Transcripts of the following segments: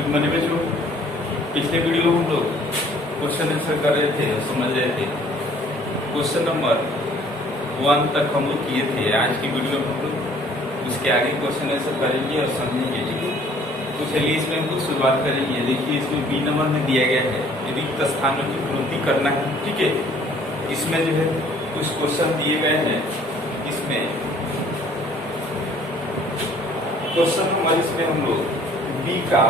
Good morning बच्चों। पिछले video में हम लोग क्वेश्चन आंसर कर रहे थे और समझ रहे थे। क्वेश्चन नंबर 1 तक हम लोग किए थे। आज की वीडियो में हम लोग उसके आगे क्वेश्चन आंसर करेंगे और समझेंगे, ठीक है। तो चलिए इसमें हम लोग शुरुआत करेंगे। देखिए इसमें बी नंबर में दिया गया है रिक्त स्थानों की पूर्ति करना है, ठीक है। इसमें जो है कुछ क्वेश्चन दिए गए हैं। इसमें क्वेश्चन नंबर इसमें हम लोग बी का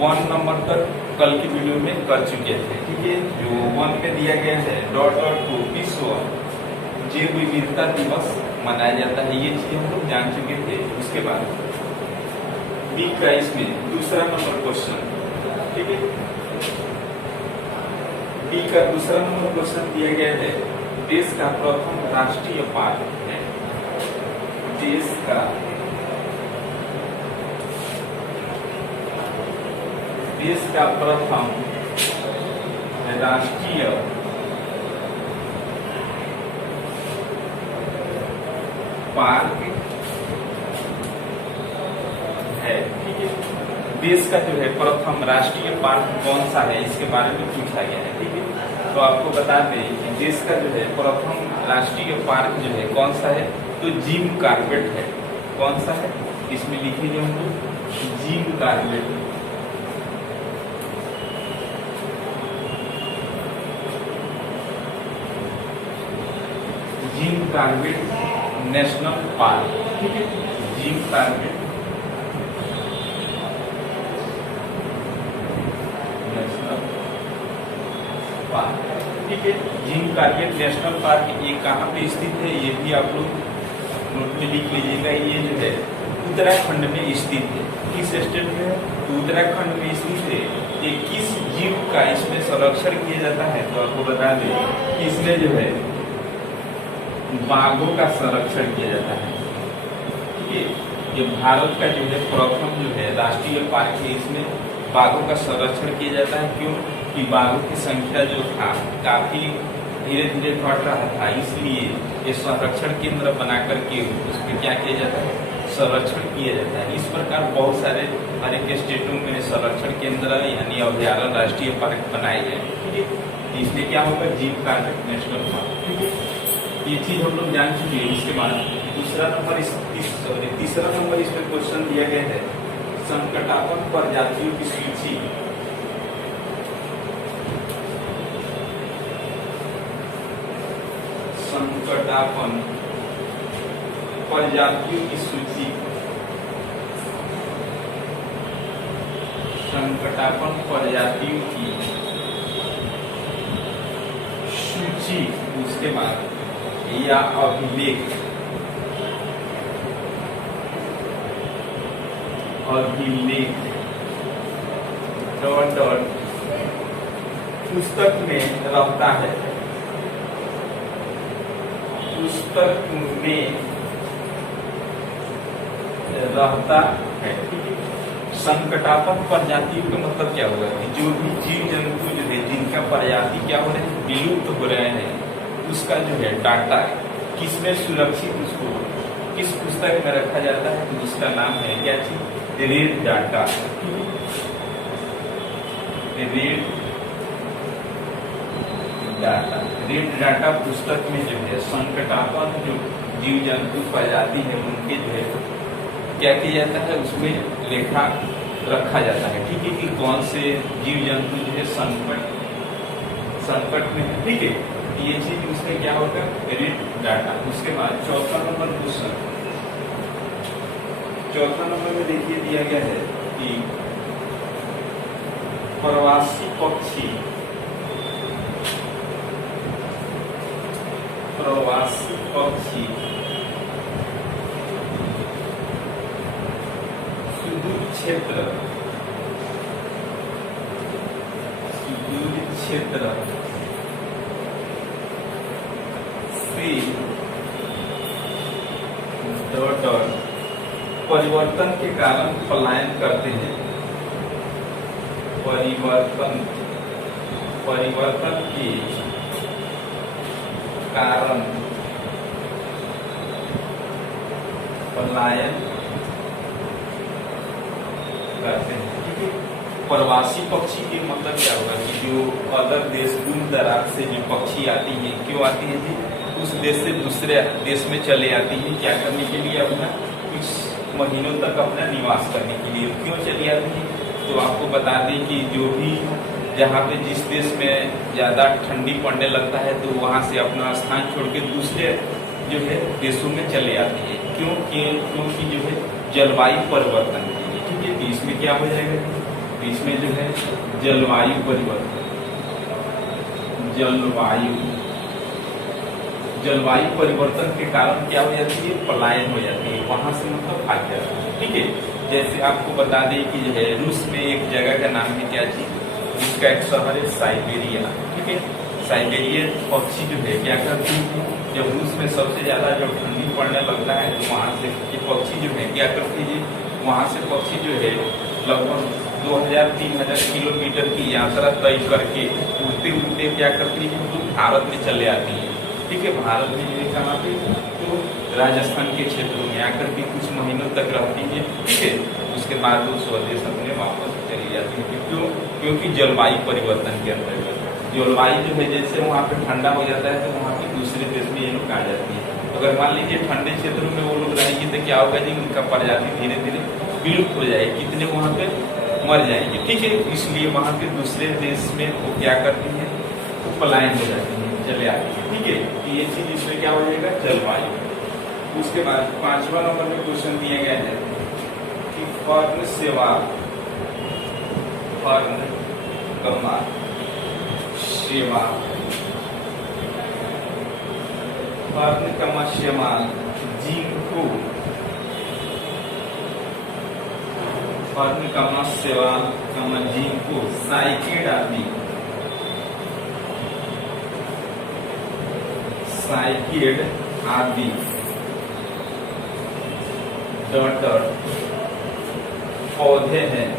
1 नंबर तक कल की वीडियो में कर चुके थे, ठीक है। जो 1 में दिया गया है .2 विश्व जैव विविधता दिवस मनाया जाता है, ये चीज हम लोग जान चुके थे। उसके बाद बी का इसमें दूसरा नंबर क्वेश्चन, ठीक है। बी का दूसरा नंबर क्वेश्चन दिया गया है देश का प्रथम राष्ट्रीय पार्क है। देश का प्रथम राष्ट्रीय पार्क है, ठीक है। देश का जो है प्रथम राष्ट्रीय पार्क कौन सा है, इसके बारे में पूछा गया है, ठीक है। तो आपको बता दें कि देश का जो है प्रथम राष्ट्रीय पार्क जो है कौन सा है, तो जिम कार्बेट है। कौन सा है, इसमें लिखेंगे हम लोग Jim Corbett. Jim Corbett national park, ठीक है। जिम कार्बेट नेशनल पार्क, ठीक है। जिम कार्बेट नेशनल पार्क ये कहाँ पे स्थित है, ये भी आप लोग नोट में लिख लीजिएगा। ये जो है उत्तराखंड में स्थित है। किस स्टेट में है, तो उत्तराखंड में स्थित है। ये किस जीव का इसमें संरक्षण किया जाता है, तो आपको बता दें कि इसमें जो है बाघों का संरक्षण किया जाता है, ठीक है। ये भारत का जो है प्रथम जो है राष्ट्रीय पार्क है, इसमें बाघों का संरक्षण किया जाता है। क्यों कि बाघों की संख्या जो था काफी धीरे धीरे घट रहा था, इसलिए ये संरक्षण केंद्र बना करके उसमें क्या किया जाता है, संरक्षण किया जाता है। इस प्रकार बहुत सारे हर एक स्टेटों में संरक्षण केंद्र यानी अभ्यारण्य राष्ट्रीय पार्क बनाए गए, ठीक है। इसलिए क्या होगा, जिम कार्बेट नेशनल पार्क, ठीक है। ये चीज हम लोग जान चुके हैं। इसके बाद तीसरा नंबर इसमें क्वेश्चन दिया गया है संकटापन्न प्रजातियों की सूची। संकटापन्न प्रजातियों की सूची। संकटापन्न प्रजातियों की सूची। उसके बाद या अभिलेख पुस्तक में रहता है। पुस्तक में रहता है, ठीक है। संकटापन्न प्रजातियों का मतलब क्या होगा कि जो भी जीव जंतु जो है जिनका प्रजाति क्या हो रहे हैं, विलुप्त हो रहे हैं, उसका जो है डाटा किसमें सुरक्षित, उसको किस पुस्तक में रखा जाता है, तो उसका नाम है क्या चीज, रेड डाटा। रेड डाटा पुस्तक में जो है संकटापन्न जो जीव जंतु प्रजाति है उनके जो है क्या किया जाता है, उसमें लेखा रखा जाता है, ठीक है। कि कौन से जीव जंतु जो है संकट में है, ठीक है। ये चीज उसमें क्या होगा, रेड डाटा। उसके बाद चौथा नंबर क्वेश्चन, चौथा नंबर में देखिए दिया गया है कि प्रवासी पक्षी सुदूर क्षेत्र से परिवर्तन के कारण पलायन करते हैं। परिवर्तन के कारण पलायन करते हैं, ठीक है। प्रवासी पक्षी के मतलब क्या होगा कि जो अदर देश दूर दराज से जो पक्षी आती है, क्यों आती है जी? उस देश से दूसरे देश में चले आती है, क्या करने के लिए? अपना कुछ महीनों तक अपना निवास करने के लिए। क्यों चली आती है? तो आपको बता दें कि जो भी जहाँ पे जिस देश में ज़्यादा ठंडी पड़ने लगता है तो वहाँ से अपना स्थान छोड़ के दूसरे जो है देशों में चले आती है। क्योंकि जो है जलवायु परिवर्तन के लिए। ठीक है, तो इसमें क्या हो जाएगा? इसमें जो है जलवायु परिवर्तन, जलवायु परिवर्तन के कारण क्या हो जाती है? पलायन हो जाती है, वहां से मतलब भाग जाती है। ठीक है, जैसे आपको बता दें कि जो है रूस में एक जगह का नाम है क्या चीज, इसका एक शहर है साइबेरिया। ठीक है, साइबेरिया पक्षी जो है क्या करती है? जब रूस में सबसे ज्यादा जब ठंडी पड़ने लगता है तो वहां से ये पक्षी जो है क्या करती है? वहां से पक्षी जो है लगभग 2000-3000 किलोमीटर की यात्रा तय करके उड़ते उड़ते क्या करती है? तो भारत में चले आती है। ठीक है, भारत में ये कहाँ पे? तो राजस्थान के क्षेत्रों में आकर के कुछ महीनों तक रहती है। ठीक है, उसके बाद वो स्वदेश अपने वापस चली जाती है। क्यों? क्योंकि जलवायु परिवर्तन के अंतर्गत जलवायु जो है जैसे वहाँ पे ठंडा हो जाता है तो वहाँ पे दूसरे देश में ये लोग आ जाती है। अगर मान लीजिए ठंडे क्षेत्रों में वो लोग रहेंगे तो क्या होगा जी? उनका प्रजाति धीरे धीरे विलुप्त हो जाएगी, कितने वहाँ पे मर जाएंगे। ठीक है, इसलिए वहाँ पे दूसरे देश में वो क्या करती है? वो पलायन हो जाती है, चले आती है। ठीक है, ये चीज इसमें क्या हो जाएगा? जलवायु। उसके बाद 5वां नंबर में क्वेश्चन दिया गया है कि फर्न शैवाल, फर्न कमा शैवाल, फर्न कमा शैवाल जिनको फर्न कमा शैवाल कमा जिनको साइकेड आदि, साइकेड आदि डॉटर पौधे हैं,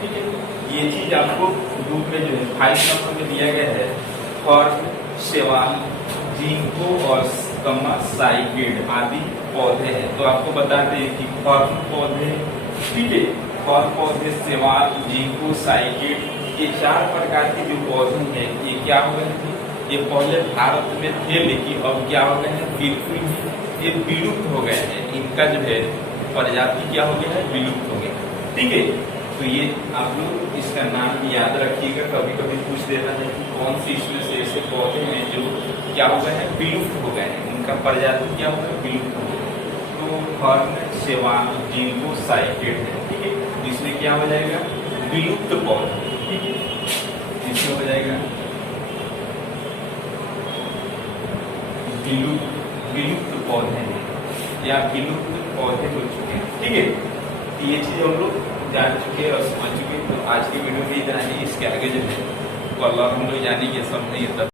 ठीक है। ये चीज आपको ग्रुप में जो है 5 नंबर में दिया गया है। फर्न शैवाल जिनको और कमा साइकेड आदि पौधे हैं। तो आपको बता दें कि फर्न पौधे, ठीक है, फर्न पौधे, शैवाल, जिनको, साइकेड, ये 4 प्रकार के जो पौधे हैं ये क्या हो गए थे? ये पहले भारत में थे लेकिन अब क्या हो गए हैं? बिल्कुल ये विलुप्त हो गए हैं। इनका जो है प्रजाति क्या हो गया है? विलुप्त हो गया। ठीक है, तो ये आप लोग इसका नाम भी याद रखिएगा। कभी कभी पूछ देता है कि कौन से इसमें से ऐसे पौधे हैं जो क्या हो गए हैं? विलुप्त हो गए हैं, उनका प्रजाति क्या हो गया? विलुप्त हो गया। तो फर्न, शैवाल, जिनको, साइकेड है। ठीक है, इसमें क्या हो जाएगा? विलुप्त पौधे। ठीक है, इसमें हो जाएगा विलुप्त पौधे हैं या विलुप्त पौधे हो चुके हैं। ठीक है, ये चीज हम लोग जान चुके और समझ चुके। तो आज की वीडियो में इतना ही। इसके आगे जो है कल हम लोग जानेंगे, समझेंगे तब।